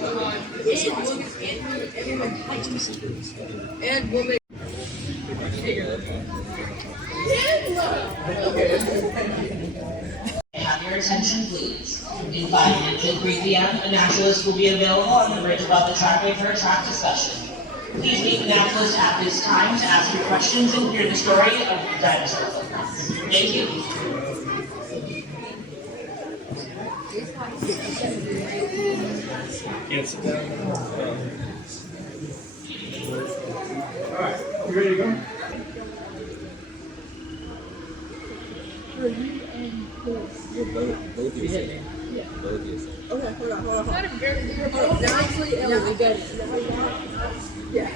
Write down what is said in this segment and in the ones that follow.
And we'll make Have your attention, please. In 5 minutes at 3 p.m., a naturalist will be available on the bridge above the trackway for a track discussion. Please meet the naturalist at this time to ask your questions and hear the story of Dinosaur. Thank you. Sit down. All right, you ready to go? Both you say. Yeah. Both you say. Okay, hold on. Hold on. Now actually, Ellie, good. Yeah.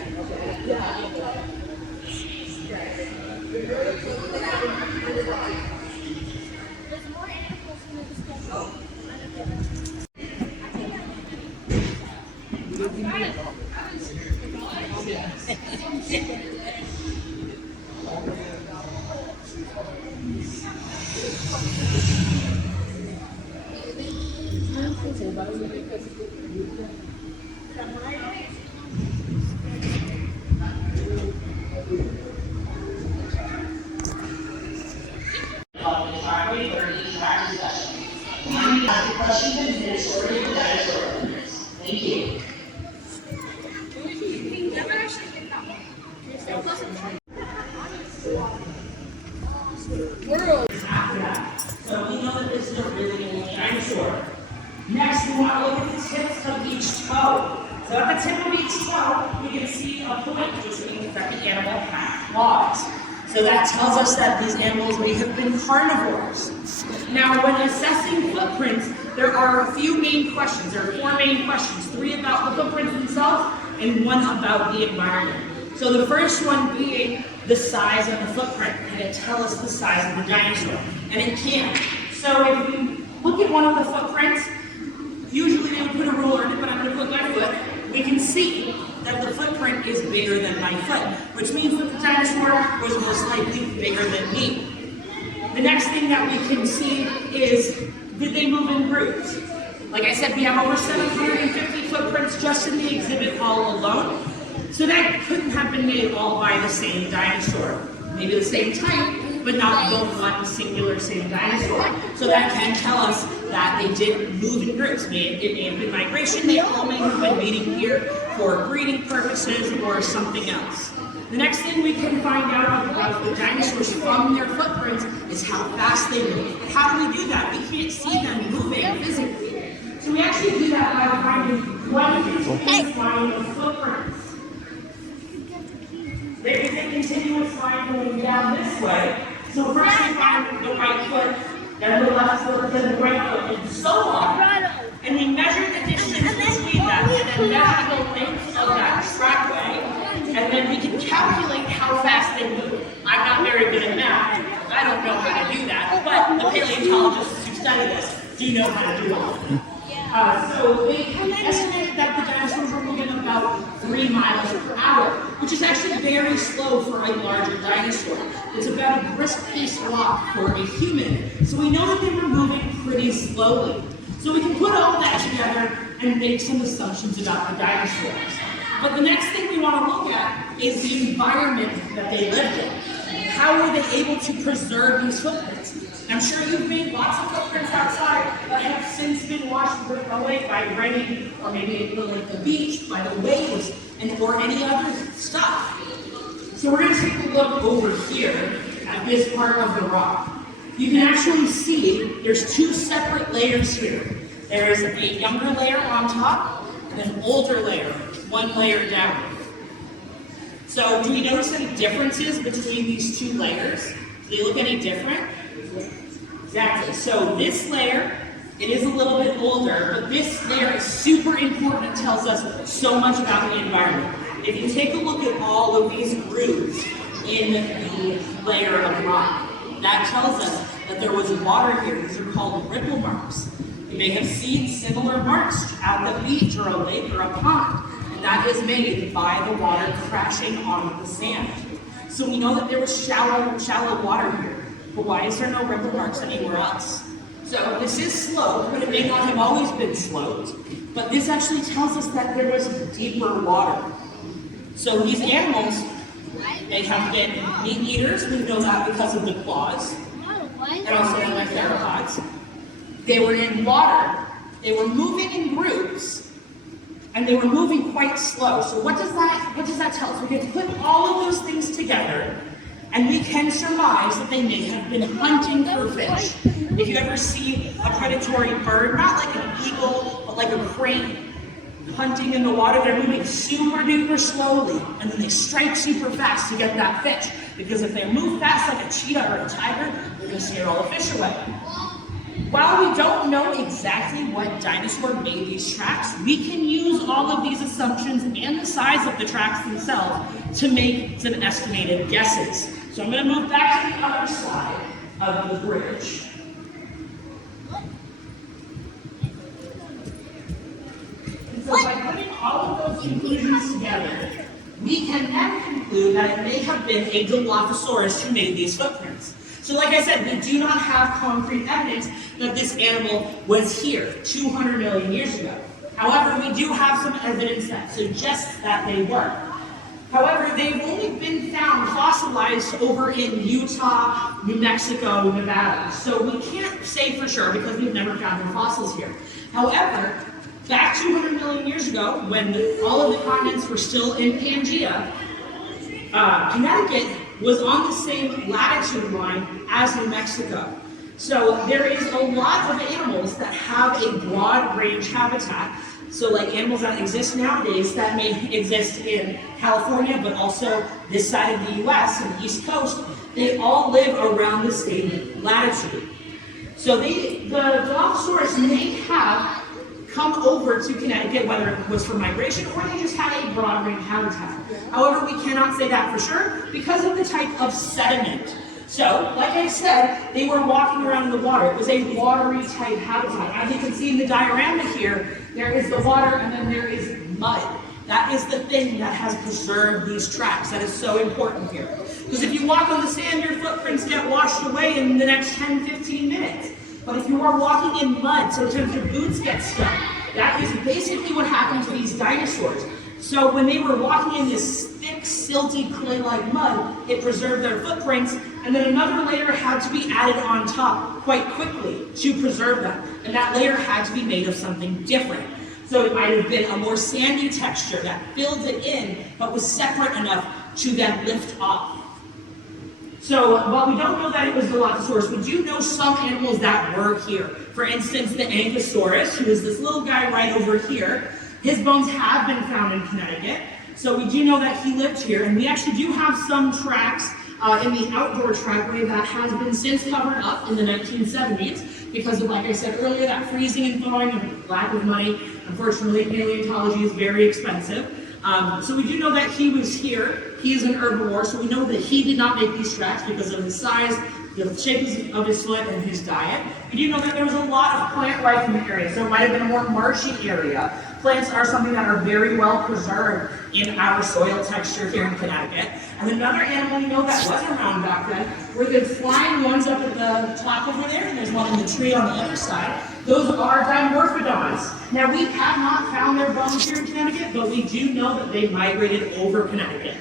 Yeah. Thank you. So we know that this is a really old dinosaur. Next, we want to look at the tips of each toe. So at the tip of each toe, we can see a point, which means that the animal had claws. So that tells us that these animals may have been carnivores. Now, when assessing footprints, there are a few main questions. There are 4 main questions, 3 about the footprints themselves and 1 about the environment. So the first one being the size of the footprint. Can it tell us the size of the dinosaur? And it can. So if we look at one of the footprints, usually they would put a ruler in it, but I'm going to put my foot. We can see that the footprint is bigger than my foot, which means that the dinosaur was most likely bigger than me. The next thing that we can see is, did they move in groups? Like I said, we have over 750 footprints just in the exhibit hall alone. So that couldn't have been made all by the same dinosaur. Maybe the same type, but not the one singular same dinosaur. So that can tell us that they did move in groups. It may have been migration, they all may have been meeting here for breeding purposes or something else. The next thing we can find out about the dinosaurs from their footprints is how fast they move. How do we do that? We can't see them moving physically. So we actually do that by finding one continuous line of footprints. There is a continuous line going down this way. So first we find the right foot, then the left foot, then the right foot, and so on. And we measure the distance between them, and then measure the length of that trackway, and then we can calculate how fast they move. I'm not very good at math. I don't know how to do that, but the paleontologists who study this do know how to do it. So they estimated that the dinosaurs were moving about 3 miles per hour, which is actually very slow for a larger dinosaur. It's about a brisk pace walk for a human. So we know that they were moving pretty slowly. So we can put all that together and make some assumptions about the dinosaurs. But the next thing we want to look at is the environment that they lived in. How were they able to preserve these footprints? I'm sure you've made lots of footprints outside that have since been washed away by rain, or maybe like the beach, by the waves, or any other stuff. So we're going to take a look over here at this part of the rock. You can actually see there's 2 separate layers here. There is a younger layer on top and an older layer, 1 layer down. So do we notice any differences between these 2 layers? Do they look any different? Exactly. So this layer, it is a little bit older, but this layer is super important. It tells us so much about the environment. If you take a look at all of these grooves in the layer of rock, that tells us that there was water here. These are called ripple marks. You may have seen similar marks at the beach or a lake or a pond, and that is made by the water crashing onto the sand. So we know that there was shallow water here. But why is there no ripple marks anywhere else? So this is sloped, but it may not have always been sloped. But this actually tells us that there was deeper water. So these animals, they have been meat eaters. We know that because of the claws. And also known as theropods. They were in water. They were moving in groups. And they were moving quite slow. So what does that tell us? We can put all of those things together, and we can surmise that they may have been hunting for fish. If you ever see a predatory bird, not like an eagle, but like a crane, hunting in the water, they're moving super duper slowly, and then they strike super fast to get that fish. Because if they move fast like a cheetah or a tiger, they're going to scare all the fish away. While we don't know exactly what dinosaur made these tracks, we can use all of these assumptions and the size of the tracks themselves to make some estimated guesses. So I'm going to move back to the other side of the bridge. And so by putting all of those conclusions together, we can then conclude that it may have been a Dilophosaurus who made these footprints. So like I said, we do not have concrete evidence that this animal was here 200 million years ago. However, we do have some evidence that suggests that they were. However, they've only been found fossilized over in Utah, New Mexico, Nevada. So we can't say for sure because we've never found their fossils here. However, back 200 million years ago, when all of the continents were still in Pangea, Connecticut was on the same latitude line as New Mexico. So there is a lot of animals that have a broad range habitat. So like animals that exist nowadays that may exist in California, but also this side of the US and the East Coast, they all live around the same latitude. So the Dilophosaurus may have come over to Connecticut, whether it was for migration or they just had a broad range habitat. However, we cannot say that for sure because of the type of sediment. So, like I said, they were walking around in the water. It was a watery type habitat. As you can see in the diorama here, there is the water and then there is mud. That is the thing that has preserved these tracks. That is so important here. Because if you walk on the sand, your footprints get washed away in the next 10-15 minutes. But if you are walking in mud, sometimes your boots get stuck. That is basically what happened to these dinosaurs. So when they were walking in this thick, silty, clay-like mud, it preserved their footprints, and then another layer had to be added on top quite quickly to preserve them. And that layer had to be made of something different. So it might have been a more sandy texture that filled it in, but was separate enough to then lift off. So while we don't know that it was Dilophosaurus, we do know some animals that were here. For instance, the Ankylosaurus, who is this little guy right over here, his bones have been found in Connecticut. So we do know that he lived here, and we actually do have some tracks in the outdoor trackway that has been since covered up in the 1970s because of, like I said earlier, that freezing and thawing and lack of money. Unfortunately, paleontology is very expensive. So we do know that he was here. He is an herbivore, so we know that he did not make these tracks because of his size, the shape of his foot, and his diet. We do know that there was a lot of plant life in the area, so it might have been a more marshy area. Plants are something that are very well preserved in our soil texture here in Connecticut. And another animal we know that was around back then were the flying ones up at the top over there, and there's one in the tree on the other side. Those are dimorphodons. Now, we have not found their bones here in Connecticut, but we do know that they migrated over Connecticut.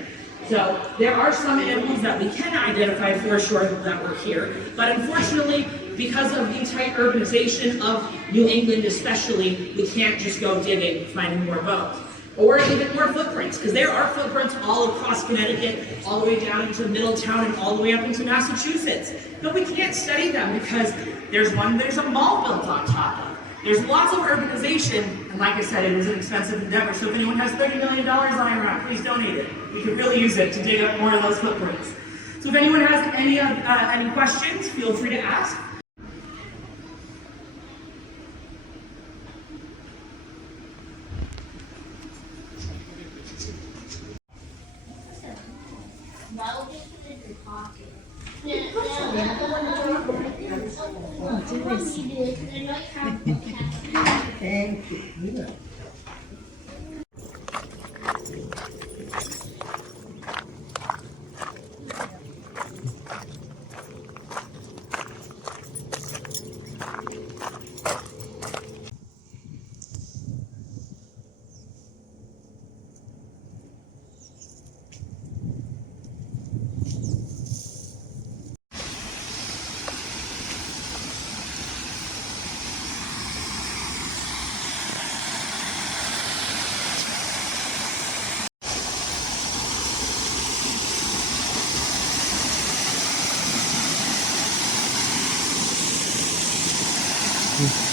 So there are some animals that we can identify for sure that were here, but unfortunately, because of the tight urbanization of New England especially, we can't just go digging, finding more bones. Or even more footprints, because there are footprints all across Connecticut, all the way down into Middletown and all the way up into Massachusetts. But we can't study them because there's a mall built on top of it. There's lots of urbanization, and like I said, it is an expensive endeavor. So if anyone has $30 million lying around, please donate it. We could really use it to dig up more of those footprints. So if anyone has any questions, feel free to ask. Thank you. you.